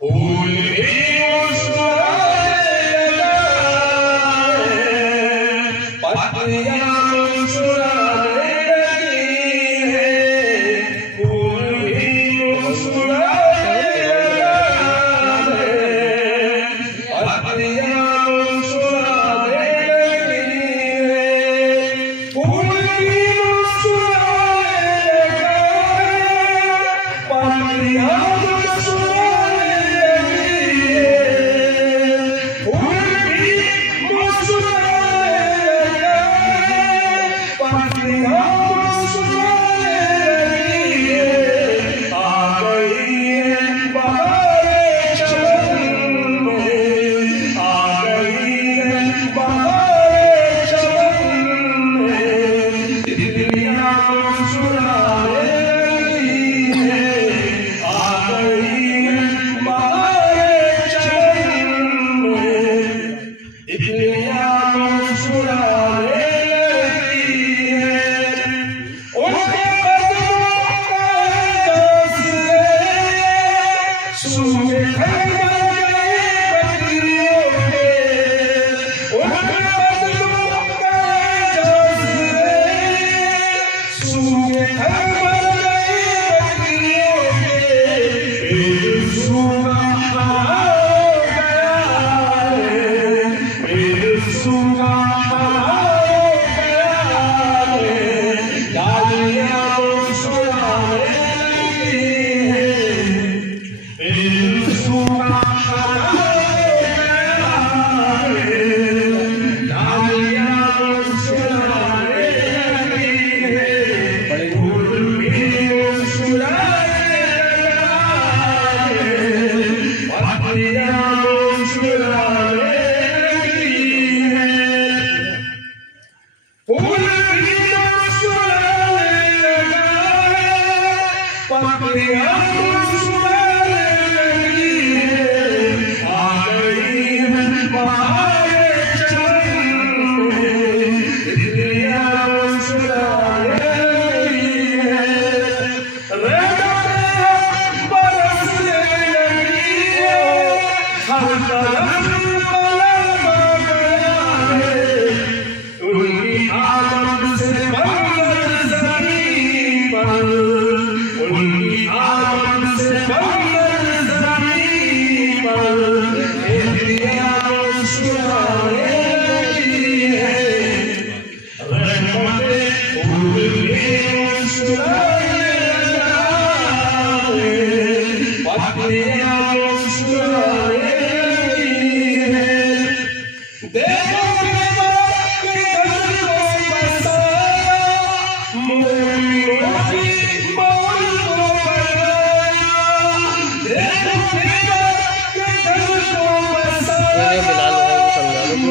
फूल भी मुस्कुराने लगा, पत्तियां मुस्कुराने लगी हैं, फूल भी मुस्कुराने लगा, पत्तियां मुस्कुराने लगी हैं, फूल भी मुस्कुराने लगा, पत्तियां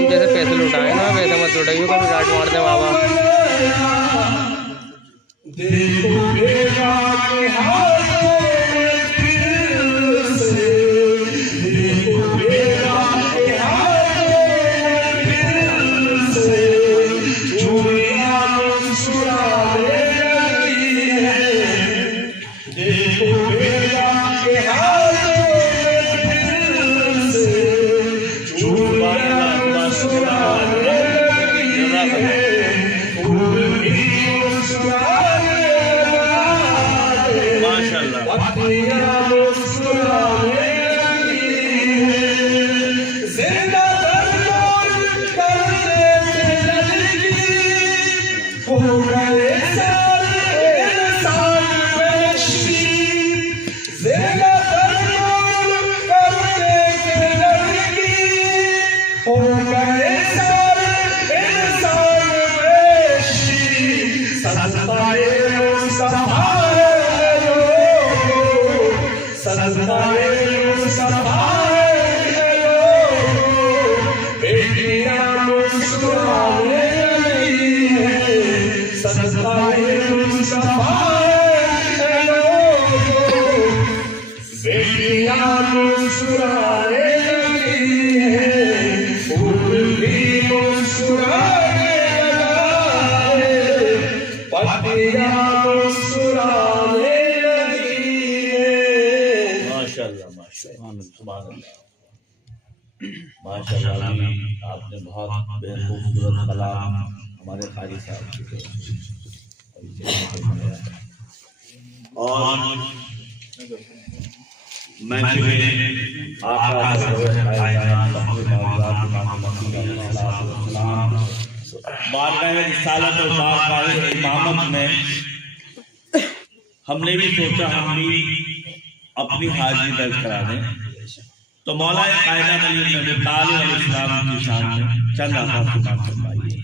जैसे पैसे लुटाए ना वैसे मत लुटाइए, कभी डांट मार दे बाबा। माशाअल्लाह। माशाअल्लाह जी, आपने बहुत बेखूबसूरत कलाम हमारे कारी साहब की और मैं बारगाह रिसालत और बारगाह इमामत में हमने भी सोचा हम भी अपनी हाजिरी दर्ज करा दें, तो मौला कायनात अली नबी तालिब अलैहिस्सलाम की शान में चंद आसार फरमाइए।